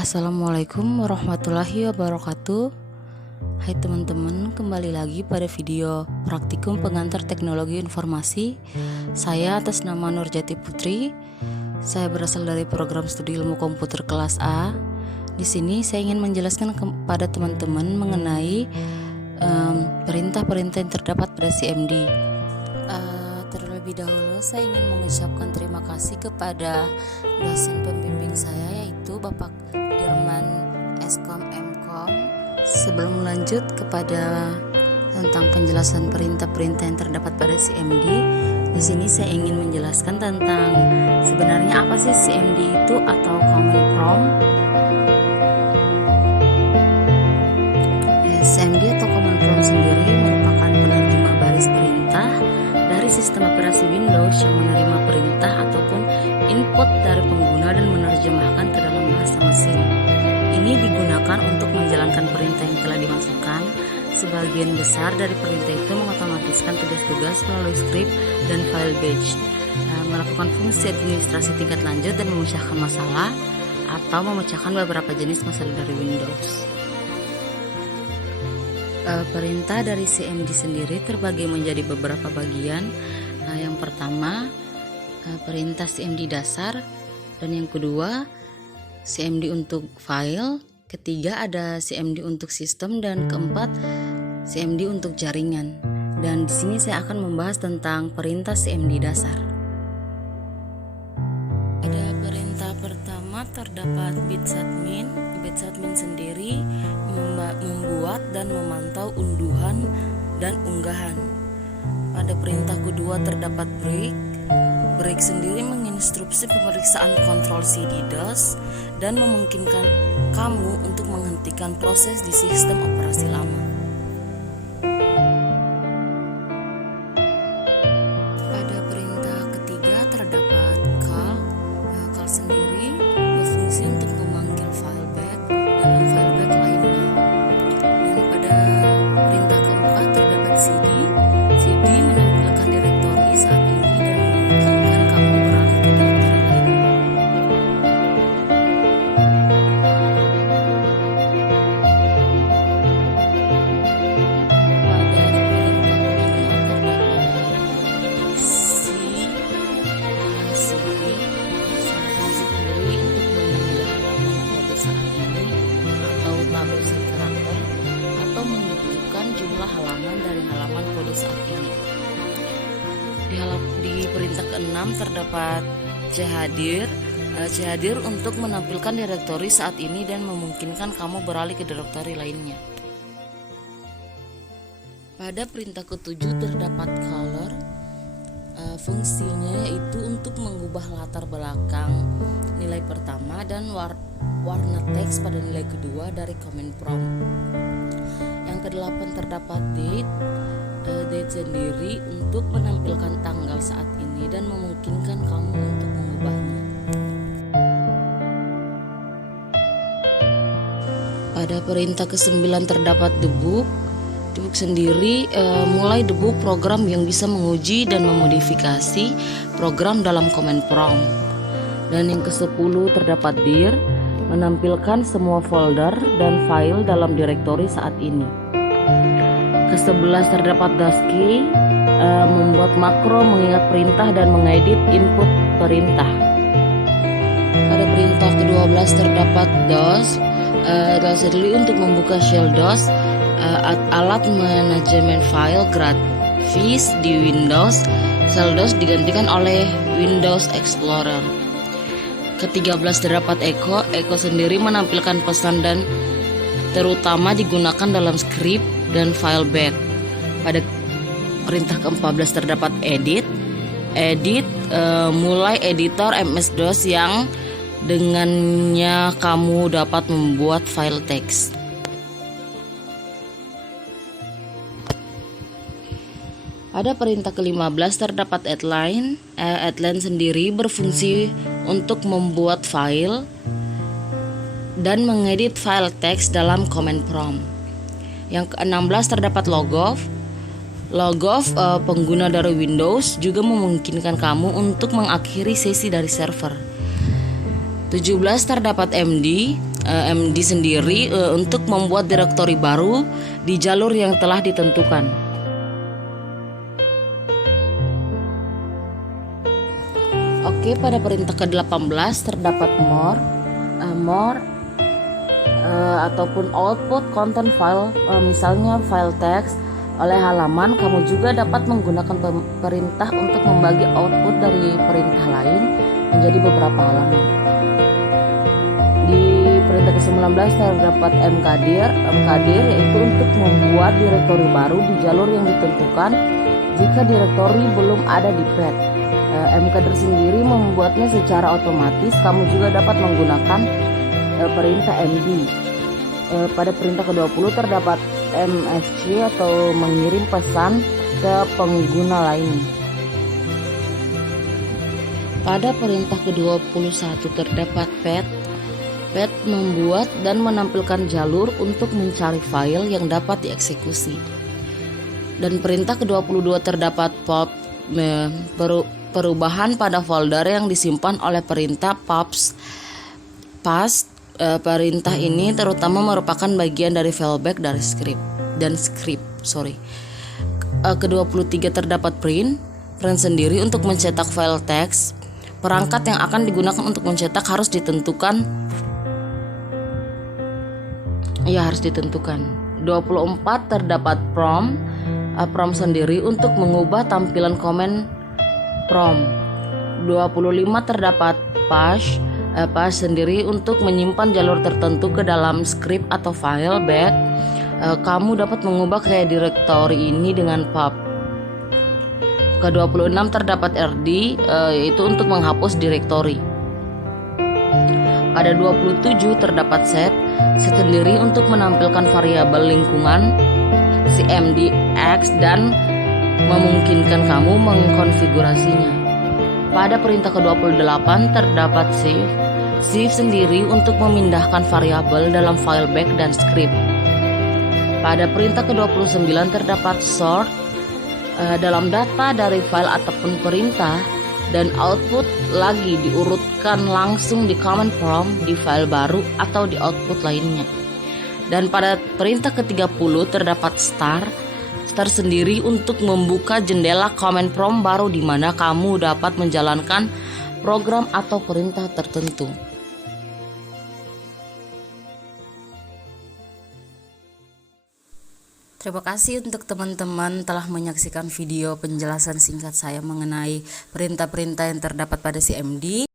Assalamualaikum warahmatullahi wabarakatuh. Hai teman-teman, kembali lagi pada video praktikum pengantar teknologi informasi. Saya atas nama Nurjati Putri. Saya berasal dari program studi ilmu komputer kelas A. Di sini saya ingin menjelaskan kepada teman-teman mengenai perintah-perintah yang terdapat pada CMD. Terlebih dahulu saya ingin mengucapkan terima kasih kepada dosen pembimbing saya, yaitu Bapak Dirman Eskom Mkom. Sebelum lanjut kepada tentang penjelasan perintah-perintah yang terdapat pada CMD, di sini saya ingin menjelaskan tentang sebenarnya apa sih CMD itu atau Command Prompt. CMD atau Command Prompt sendiri merupakan penerjemah baris perintah dari sistem operasi Windows yang menerima perintah ataupun input dari pengguna dan menerjemahkan ke dalam bahasa mesin. Ini digunakan untuk menjalankan perintah yang telah dimasukkan. Sebagian besar dari perintah itu mengotomatiskan tugas-tugas melalui script dan file batch, melakukan fungsi administrasi tingkat lanjut dan memecahkan masalah atau memecahkan beberapa jenis masalah dari Windows. Perintah dari CMD sendiri terbagi menjadi beberapa bagian. Yang pertama, perintah CMD dasar, dan yang kedua CMD untuk file, ketiga ada CMD untuk sistem, dan keempat CMD untuk jaringan. Dan di sini saya akan membahas tentang perintah CMD dasar. Pada perintah pertama terdapat bitadmin. Bitadmin sendiri membuat dan memantau unduhan dan unggahan. Pada perintah kedua terdapat break. Break sendiri menginstruksi pemeriksaan kontrol CD DOS dan memungkinkan kamu untuk menghentikan proses di sistem operasi lama. Pada perintah ketiga terdapat call. Call sendiri berfungsi untuk memanggil fileback dalam fileback lainnya. Dan pada perintah keempat terdapat CD. CD menampilkan direktori saat ini dan memungkinkan kamu beralih ke direktori lainnya. Pada perintah kelima terdapat CD sendiri untuk menambah halaman kode saat ini atau tabel karakter atau menunjukkan jumlah halaman dari halaman kode saat ini. Di perintah ke-6 terdapat chadir. Chadir untuk menampilkan direktori saat ini dan memungkinkan kamu beralih ke direktori lainnya. Pada perintah ke-7 terdapat color. Fungsinya yaitu untuk mengubah latar belakang nilai pertama dan warna teks pada nilai kedua dari command prompt. Yang ke-8 terdapat date. Date sendiri untuk menampilkan tanggal saat ini dan memungkinkan kamu untuk mengubahnya. Pada perintah ke-9 terdapat debug. Debug sendiri mulai debug program yang bisa menguji dan memodifikasi program dalam command prompt. Dan yang ke-10 terdapat dir, menampilkan semua folder dan file dalam direktori saat ini. Ke-11 terdapat dasky, membuat makro mengingat perintah dan mengedit input perintah. Pada perintah ke-12 terdapat DOS. DOS sendiri untuk membuka shell DOS, alat manajemen file grafis di Windows. Shell DOS digantikan oleh Windows Explorer. Ke-13 terdapat echo. Echo sendiri menampilkan pesan dan terutama digunakan dalam script dan file bat. Pada perintah ke-14 terdapat edit. Edit mulai editor MS-DOS yang dengannya kamu dapat membuat file teks. Pada perintah ke-15 terdapat outline. Outline sendiri berfungsi untuk membuat file dan mengedit file teks dalam command prompt. Yang ke-16 terdapat logoff. Logoff pengguna dari Windows juga memungkinkan kamu untuk mengakhiri sesi dari server. 17 terdapat MD. MD sendiri untuk membuat direktori baru di jalur yang telah ditentukan. Oke, pada perintah ke-18 terdapat more ataupun output content file, misalnya file text oleh halaman. Kamu juga dapat menggunakan perintah untuk membagi output dari perintah lain menjadi beberapa halaman. Di perintah ke-19 terdapat mkdir yaitu untuk membuat direktori baru di jalur yang ditentukan jika direktori belum ada di pad. Mkdir sendiri membuatnya secara otomatis. Kamu juga dapat menggunakan perintah md. Pada perintah ke-20 terdapat msc atau mengirim pesan ke pengguna lain. Pada perintah ke-21 terdapat pad membuat dan menampilkan jalur untuk mencari file yang dapat dieksekusi. Dan perintah ke-22 terdapat pop, perubahan pada folder yang disimpan oleh perintah past. Perintah ini terutama merupakan bagian dari fallback dari script. Ke-23 terdapat print sendiri untuk mencetak file teks. Perangkat yang akan digunakan untuk mencetak harus ditentukan. 24 terdapat prompt sendiri untuk mengubah tampilan komen prompt. 25 terdapat path sendiri untuk menyimpan jalur tertentu ke dalam script atau file back. Kamu dapat mengubah ke direktori ini dengan pub. Ke-26 terdapat rd, yaitu untuk menghapus direktori. Pada 27 terdapat set sendiri untuk menampilkan variabel lingkungan cmd/x dan memungkinkan kamu mengkonfigurasinya. Pada perintah ke-28 terdapat save sendiri untuk memindahkan variabel dalam file back dan script. Pada perintah ke-29 terdapat sort dalam data dari file ataupun perintah, dan output lagi diurutkan langsung di command prompt di file baru atau di output lainnya. Dan pada perintah ke-30 terdapat start sendiri untuk membuka jendela command prompt baru di mana kamu dapat menjalankan program atau perintah tertentu. Terima kasih untuk teman-teman telah menyaksikan video penjelasan singkat saya mengenai perintah-perintah yang terdapat pada CMD.